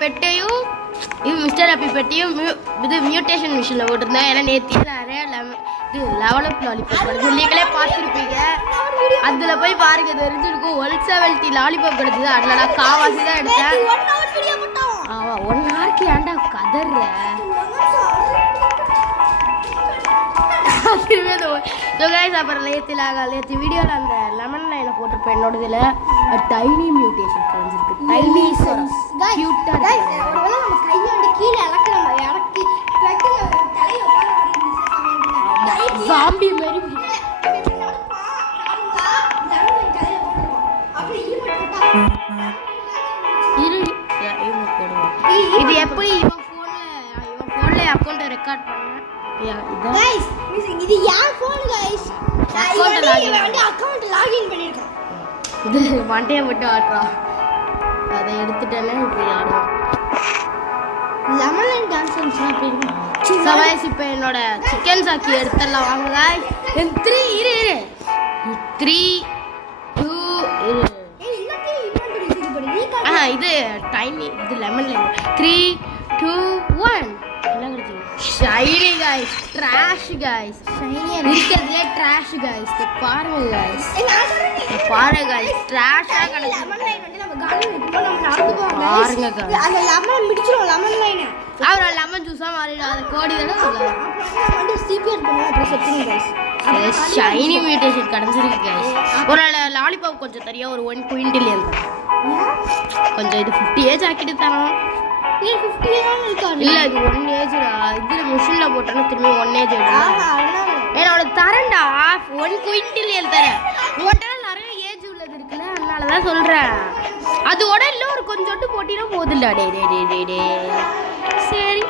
பெட்டையும் இது mister happy பெட்டையும் இது mutation மிஷினில் போட்டிருந்தேன். ஏன்னா நேற்று நிறைய இது லெவலப் லாலிபாப் வருது, நீங்களே பார்த்துருப்பீங்க. அதில் போய் பாருங்க தெரிஞ்சிருக்கும். 170 லாலிபாப் கிடச்சிது. அதில் நான் காவாசி தான் எடுத்தேன். ஆமாம் 1 ஹவருக்கு ஏன்டா கதற அப்புறம் நேற்று வீடியோவில் அந்த லெமன் லைனை போட்டிருப்பேன். என்னோட இதில் டைனி மியூட்டேஷன் கிடைச்சிருக்கு. டைனி ஜாம்பி மாதிரி இது எப்படி இவன் ஃபோன்ல அக்கௌண்ட்டை ரெக்கார்ட் பண்ண இது யார் ஃபோன் गाइस அக்கவுண்ட் லாகின் பண்ணிருக்கேன். இது மண்டைய மட்டும் ஆட்றா. அதை எடுத்துட்டேனே இப்படி ஆடுவோம். லெமன் அண்ட் டான்ஸ் அப்படிங்க. சவாய்ஸ் இப்போ என்னோட சிக்கன் சாக்கி எடுத்துடலாம் வாங்க गाइस. 3 இரு 3 2 இரு இது டைனி இது லெமன் லைன் 3 2 1 எல்லாம் கிடைச்சிருக்கு. Shiny guys trash guys shiny இருக்கிறதுல ட்ராஷ் गाइस பாருங்க गाइस பாருங்க गाइस ட்ராஷா கிடைச்சு. லெமன் லைன் வந்து நம்ம காலி வைக்கும்போது நம்ம நடந்து போவோம் பாருங்க गाइस. அந்த லெமன் மிடிச்சிரும் லெமன் லைன். அவர லெமன் ஜூஸா மாறிடும். அது கோடி தான சொல்றாங்க. வந்து சிபிஆர் பண்ணா அப்புறம் செட்டிங் गाइस. ஷைனி மியூட்டேஷன் கிடைச்சிருக்கு गाइस. ஒரு லாலிபாப் கொஞ்சம் தரியா ஒரு 1 குயின்டிலியன் கொஞ்சம் இது 50 ஏஜ் ஆக்கிட்டு தானே. நீ 50 ஏஜ் இருக்கா? இல்ல இது 1 ஏஜ் இதுல மிஷின்ல போட்டா திரும்பி 1 ஏஜ் ஆயிடும். என்னோட தரண்டா 1 குயின்டிலியன் தர போட்டா நிறைய ஏஜ் உள்ளது இருக்குல, அதனால தான் சொல்றேன். அதோட இல்ல ஒரு கொஞ்சோண்டு போட்டினா போதுல்ல. டே சரி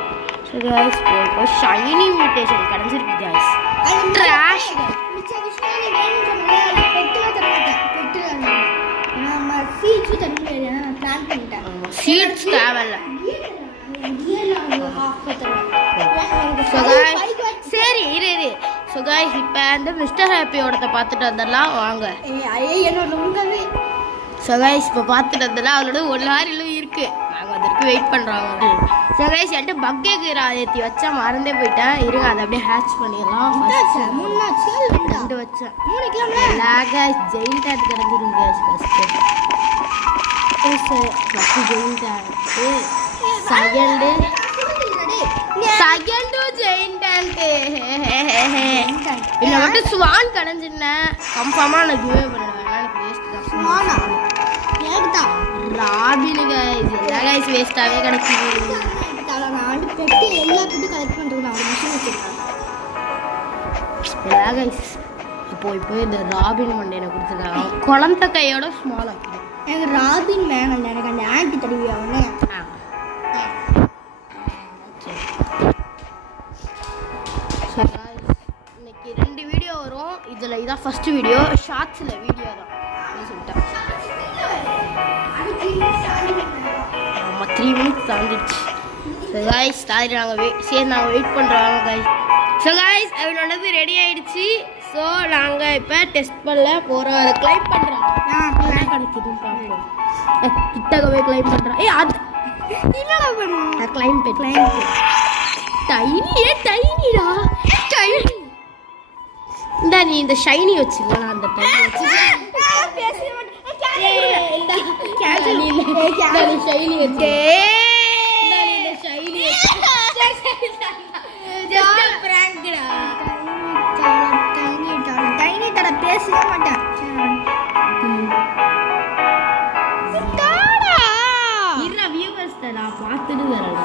गाइस இப்போ ஷைனி மியூட்டேஷன் கிடைச்சிருக்கு गाइस. ட்ராஷ் மிச்ச விஷயம் நீ வேணும் சொன்னல பெட்ல தரமாட்டேன். பெட்ல நம்ம சீட்ஸ் தரணும் நான் பிளான் பண்ணிட்டேன். சீட்ஸ் தேவல்ல. சரி இரு ஸோ गाइस இப்போ அந்த மிஸ்டர் ஹாப்பியோட பார்த்துட்டு வந்துடலாம் வாங்க. என்னோட உங்கவே ஸோ गाइस இப்போ பார்த்துட்டு வந்துடலாம். அவளோட 1 ஹாரிலும் இருக்கு. நாங்கள் அதற்கு வெயிட் பண்ணுறாங்க. ஸோ गाइस என்கிட்ட பக்கேக்கு ஏற்றி வச்சா மறந்தே போயிட்டேன். இருங்க அதை அப்படியே ஹேட்ச் பண்ணிடலாம். 2 வச்சேன் 3 கிலோமீட்டர் गाइस ஜெயின் டேட் கிடச்சிருக்கு guys. First Jain date second Jain date இல்லை மட்டும் ஸ்வான் கிடஞ்சிருந்தேன். கன்ஃபார்மாக நான் கிவே பண்ணுவேன். எனக்கு வேஸ்ட் தான் ஸ்வானா ஏகதா ராபின் गाइस எல்லாம் गाइस வேஸ்ட்டாகவே கிடச்சிது. நான் வந்து பெட்டு எல்லா பெட்டு கலெக்ட் பண்ணுறது நான் ஒரு மிஷின் வச்சுருக்கேன். எல்லாம் गाइस இப்போ இந்த ராபின் மண்டேனை கொடுத்துருக்காங்க. குழந்தை கையோட ஸ்மால் ஆக்கிடும். எனக்கு ராபின் வேணும். எனக்கு அந்த ஆன்டி தடவி அவனே இன்னைக்கு 2 வீடியோ வரும். இதில் இதான் ஃபர்ஸ்ட் வீடியோ. ஷார்ட்ஸில் வீடியோ தான் சொல்லிட்டேன். 3 மினிட்ஸ் தாண்டிடுச்சு. ஸோ गाइस நாங்கள் வெயிட் பண்ணுறோம் गाइस. ஸோ गाइस அவனோடது ரெடி ஆகிடுச்சு. ஸோ நாங்கள் இப்போ டெஸ்ட் பண்ணல போகிறோம். அதை கிளைம் பண்ணுறோம். கிடைக்குதுன்னு பார்ப்போம். கிட்டக்க போய் கிளைம் பண்ணுறோம். அது என்னடா பண்ணுவோம்? கிளைம் டைனிடா டைனி. இந்த நீ இந்த ஷைனி வச்சுக்கலாம். அந்த டைனி வச்சு ஷைனி வச்சு டைனி தட பேசவே மாட்டேன். நான் பார்த்துட்டு வரேன்.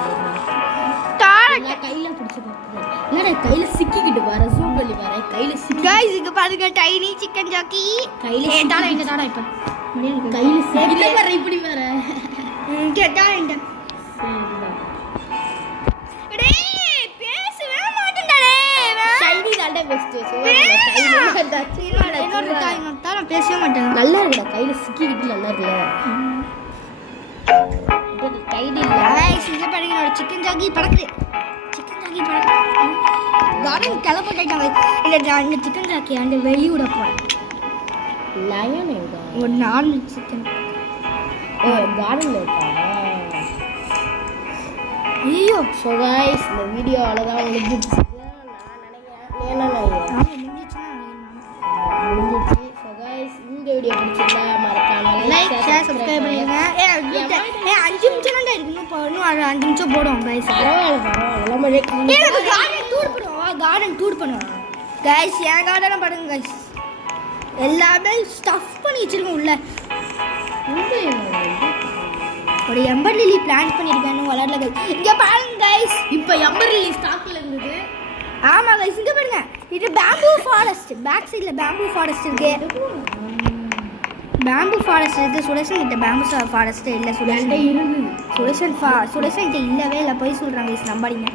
கையில பிடிச்சி பார்த்தேன். கையில சிக்கிக்கிட்டு வர ஜூம் பண்ணி வர கையில गाइस இங்க பாருங்க டைனி சிக்கன் ஜாக்கி கையில தாடா இங்க தாடா இப்ப கையில சிக்கிட்டு வர இப்படி வர கேட்டா இந்த டேய் பேசவே மாட்டேன்டா. ஷைனி தாண்டா பெஸ்ட். கையில வந்தாச்சு. இன்னொரு டைம் நான் பேசவே மாட்டேன். நல்லா இருக்குடா கையில சிக்கிக்கிட்டு நல்லா இருக்குல. கைடி இல்ல गाइस இங்க பாருங்க என்னோட சிக்கன் ஜாக்கி பறக்குது. கார்டன் கிளப்ப கேட்டாங்க. இந்த சிக்கன் ஜாக்கி அந்த வெளியூட போறேன். லயன் எங்க? ஒரு நார்மல் சிக்கன். ஓ கார்டன்ல இருக்கா? ஐயோ ஸோ கைஸ் இந்த வீடியோ அவ்வளோதான் முடிஞ்சிடுச்சு நான் நினைக்கிறேன். ஏன்னா முடிஞ்சிடுச்சு. ஸோ கைஸ் இந்த வீடியோ பிடிச்சிருந்தா மறக்காம லைக் ஷேர் சப்ஸ்கிரைப் பண்ணிடுங்க. 5 நிமிஷம் தான் இருக்கு. இன்னும் 5 நிமிஷம் போடுவோம் கைஸ். எனக்கு கார்டன் டூர் பண்ணுவோம் கைஸ். என் கார்டனை பாருங்க கைஸ். எல்லாமே ஸ்டஃப் பண்ணி வச்சிருக்கோம் உள்ள. ஒரு எம்பர் லில்லி பிளான்ட் பண்ணியிருக்கேன் வளரல கைஸ். இங்கே பாருங்க கைஸ். இப்போ எம்பர் லில்லி ஸ்டாக்ல இருந்தது. ஆமாம் கைஸ் இங்கே பாருங்க. இது பேம்பூ ஃபாரஸ்ட். பேக் சைடில் பேம்பூ ஃபாரஸ்ட் இருக்கு. பேம்பு ஃபாரஸ்ட் இருக்குது. சுடேஷன் கிட்ட பேம்பு ஃபாரஸ்ட் இல்லை. சுடேஷன் கிட்ட இல்லவே இல்லை. போய் சொல்கிறாங்க கைஸ், நம்பாதீங்க.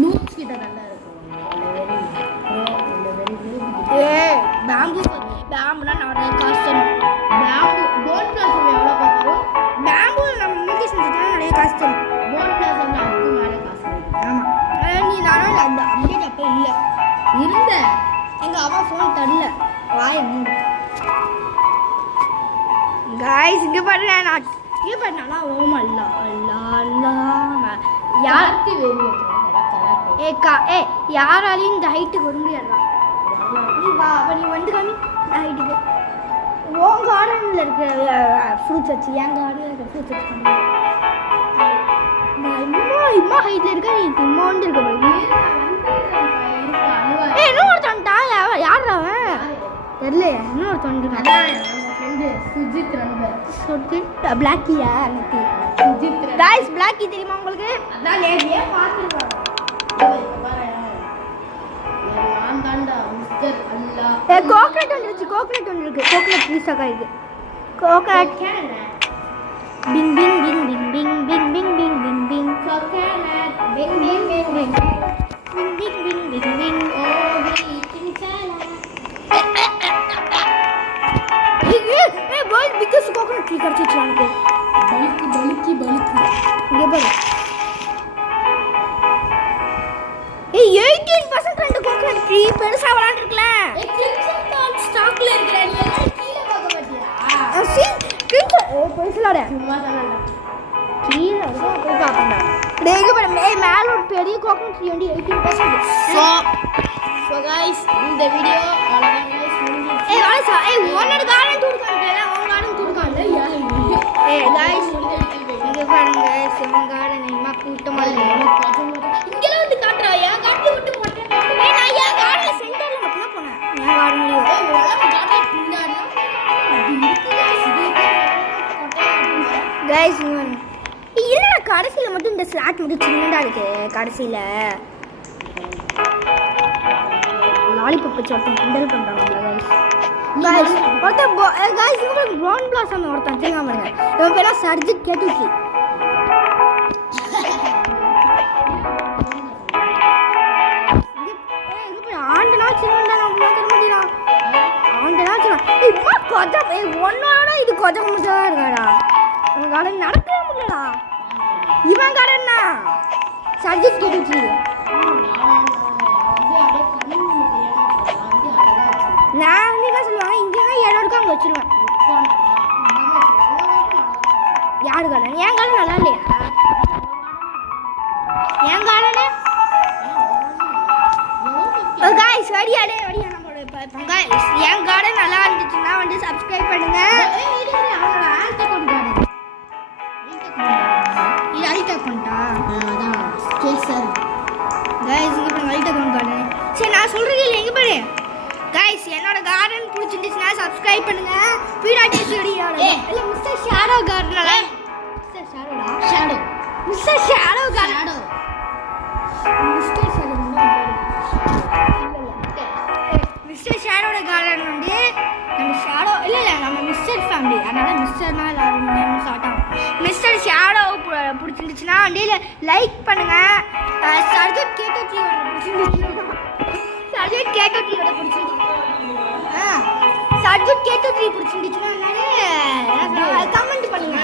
லூப்ஸ் கிட்ட நல்லா இருக்கும். பேம்புனா நிறைய காசு தரும். பேம்பு போன் பிளாசம் எவ்வளோ பார்த்தாலும் பேம்பு நம்ம மியூசிக் செஞ்சுட்டா நிறைய காசு தரும். போன் பிளாசம்ல அதுக்கு மேலே காசு இருக்கு. ஆமாம். நீ நானும் அந்த அப்டேட் அப்போ இல்லை இருந்த எங்கள் அவன் ஃபோன் தரல. வாய மூடு கைஸ். இங்கே பாருங்க. நான் இங்கே பாரு நல்லா ஓம் அல்லா அல்லா அல்லா. யார்த்தி வேறு யாராலையும் இந்த ஹைட்டுக்கு வர முடியாதா? நீ வந்து காமி ஹைட்டுக்கு. உன் கார்டனில் இருக்கிற ஃப்ரூட்ஸ் வச்சு என் கார்டனில் இருக்கிற ஃப்ரூட்ஸ் வச்சு இம்மா ஹைட்டில் இருக்க. நீ இம்மா வந்து இருக்க பாரு. இன்னொருத்தன்ட்டா யார் அவன் தெரியல. இன்னொருத்தன் சுஜித் நண்பர். பிளாக்கியா? சுஜித் கைஸ் பிளாக்கி தெரியுமா உங்களுக்கு? அதான் நேர்லயே பார்த்துருக்காங்க. நான் தாண்டா மிஸ்டர் அல்லா. கோகனட் வந்துருச்சு. கோகனட் பீஸாக்கா இது. Coconut ping ping ping ping ping ping ping ping ping ping. Coconut ping ping ping ping ping ping ping ping ping. ஓ வி சின்சாலா. வேர்ல்ட் பிக்கஸ்ட் கோகனட் ட்ரீ கிடைச்சிச்சு எனக்கு. பலுக்கி இங்கே பாரு. 18% ரெண்டு கோகனட் ட்ரீ பெருசா விளையாண்டுருக்கல. கிரிம்சன் டாட் ஸ்டாக்ல இருக்கற. நீ எல்லாம் கீழ பார்க்க மாட்டியா? பெருசுலாட சும்மா தானடா. கீழ போய் பாப்பேன்டா. டேய் பாரு. மேல ஒரு பெரிய கோகனட் ட்ரீ வந்து 18%. So guys இந்த வீடியோ அவ்வளவுதான் guys முடிஞ்சிருச்சு. வாடா. உன்னோட கார்டன் டூர் காண்றேல. உன் கார்டன் டூர் காண்றே. गाइस இங்க பாருங்க. சிவன் கார்டன் என்ன கூட்டமா இருக்கு. இங்கல வந்து காட்றா. ஏன் காட்டி விட்டு போட்டேன். நான் ஏன் கார்டன் சென்டர்ல மட்டும் போனேன். ஏன் கார்டன்லயே கார்டன் பின்னாடி அது இருக்கு guys. गाइस இல்ல கடைசில மட்டும் இந்த ஸ்லாட் மட்டும் சின்னதா இருக்கு. கடைசில லாலிபாப் வச்சு ஒருத்தன் கிண்டல் பண்றாங்க गाइस. गाइस உங்களுக்கு ப்ரௌன் பிளாசம் ஒருத்தன் தெரியாம பாருங்க. இவன் பேரா சர்ஜித் கேட்டுச்சி. ஆண்டனா சின்னதா நம்ம தர மாட்டீரா. ஆண்டனா சின்ன. இம்மா கொஞ்சம் ஒன்னோட இது கொஞ்சம் மட்டும் தான் இருக்காடா. உன் கார்டன் நடக்கவே முடியலடா. இவன் கார்டன்னா சர்ஜித் கேட்டுச்சி. நான் என்ன சொல்லுவாங்க இங்கே இடம் இருக்கு அங்கே வச்சிருவேன். யாரு கார்டன்? என் கார்டன் நல்லா இல்லையா? என் கார்டனு गाइस வடியாடே வடியா நம்மளோட இப்போ गाइस என் கார்டன் நல்லா இருந்துச்சுன்னா வந்து சப்ஸ்கிரைப் பண்ணுங்க. அவனோட ஆல்ட் அக்கவுண்ட் கார்டன். இது அல்ட் அக்கவுண்டா? அதான் கேசர். गाइस இங்க பாருங்க அல்ட் அக்கவுண்ட் கார்டன். சரி நான் சொல்றது இல்லை. எங்க பாரு गाइस என்னோட கார்டன் பிடிச்சிருந்துச்சுன்னா சப்ஸ்கிரைப் பண்ணுங்க. பீடாடிசி வடியாடே. இல்ல மிஸ்டர் ஷேடோ கார்டன்ல. மிஸ்டர் ஷேடோடா. Shadow. Mister shadow garden. Shadow. Mister shadow mister ஷேடோட கார்டன் வந்து நம்ம ஷேடோ இல்லை நம்ம மிஸ்டர் ஃபேமிலி. அதனால மிஸ்டர்னா எல்லாரும் நேம் ஸ்டார்ட் ஆகும். மிஸ்டர் ஷேடோ பிடிச்சிருந்துச்சுன்னா வந்து லைக் பண்ணுங்க. சர்ஜட் கேட்டோட பிடிச்சிருந்துச்சுன்னா சர்ஜட் கேட்டோட பிடிச்சிருந்துச்சு. சர்ஜட் கேட்டோட பிடிச்சிருந்துச்சுன்னா கமெண்ட் பண்ணுங்க.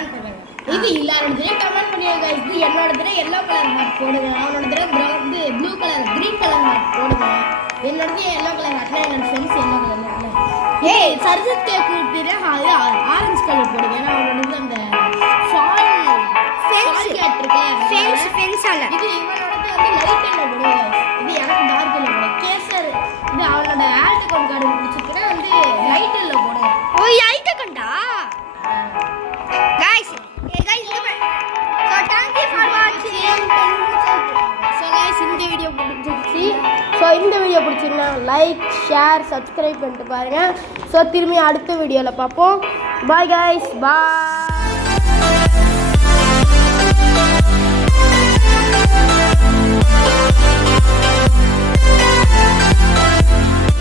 இது எல்லாரோடதே கமெண்ட் பண்ணுங்க गाइस. இது என்னோடதே yellow கலர் மார்க் போடுங்க. அவனோடதே brown blue colour green colour mark போடுங்க. என்னோடதே yellow கலர் மார்க்னா என்னோட ஃப்ரெண்ட்ஸ் yellow கலர்ல. ஏய் சர்ஜத் கேக் தெரிய ஆரஞ்சு கலர் போடுங்க. ஏன்னா அவனோடது அந்த ஃபால் ஃபென்ஸ் கேட் இருக்கு. ஃபென்ஸ் லைக் ஷேர் சப்ஸ்கிரைப் பண்ணிட்டு பாருங்கள். ஸோ திரும்பி அடுத்த வீடியோவில் பார்ப்போம். பாய் கைஸ், பாய்.